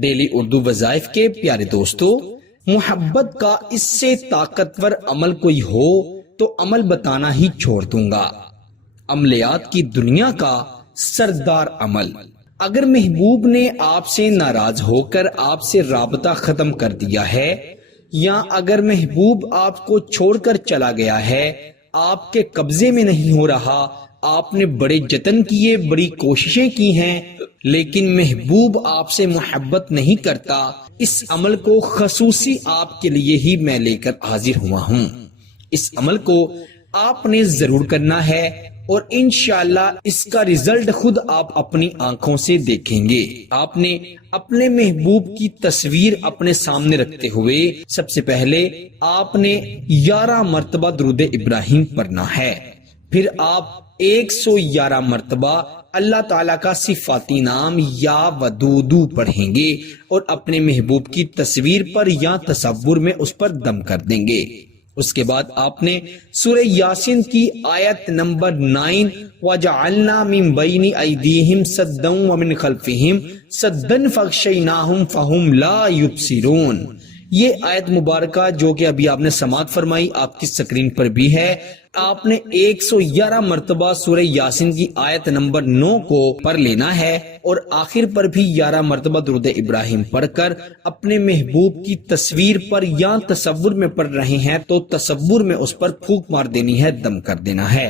Daily Urdu وظائف کے پیارے دوستو، محبت کا اس سے طاقتور عمل کوئی ہو تو عمل بتانا ہی چھوڑ دوں گا۔ عملیات کی دنیا کا سردار عمل۔ اگر محبوب نے آپ سے ناراض ہو کر آپ سے رابطہ ختم کر دیا ہے، یا اگر محبوب آپ کو چھوڑ کر چلا گیا ہے، آپ کے قبضے میں نہیں ہو رہا، آپ نے بڑے جتن کیے، بڑی کوششیں کی ہیں، لیکن محبوب آپ سے محبت نہیں کرتا، اس عمل کو خصوصی آپ کے لیے ہی میں لے کر حاضر ہوا ہوں۔ اس عمل کو آپ نے ضرور کرنا ہے اور انشاءاللہ اس کا رزلٹ خود آپ اپنی آنکھوں سے دیکھیں گے۔ آپ نے اپنے محبوب کی تصویر اپنے سامنے رکھتے ہوئے سب سے پہلے آپ نے 11 مرتبہ درود ابراہیم پڑھنا ہے، پھر آپ 111 مرتبہ اللہ تعالیٰ کا صفاتی نام یا ودودو پڑھیں گے اور اپنے محبوب کی تصویر پر یا تصور میں اس پر دم کر دیں گے۔ اس کے بعد آپ نے سورہ یاسین کی آیت نمبر 9 وَجَعَلْنَا مِن بَيْنِ أَيْدِيهِمْ سَدًّا وَمِنْ خَلْفِهِمْ سَدًّا فَغْشَيْنَاهُمْ فَهُمْ لَا يُبْصِرُونَ، یہ آیت مبارکہ جو کہ ابھی آپ نے سماعت فرمائی آپ کی سکرین پر بھی ہے، آپ نے 111 مرتبہ سورہ یاسین کی آیت نمبر 9 کو پڑھ لینا ہے اور آخر پر بھی 11 مرتبہ درود ابراہیم پڑھ کر اپنے محبوب کی تصویر پر یا تصور میں پڑھ رہے ہیں تو تصور میں اس پر پھونک مار دینی ہے، دم کر دینا ہے۔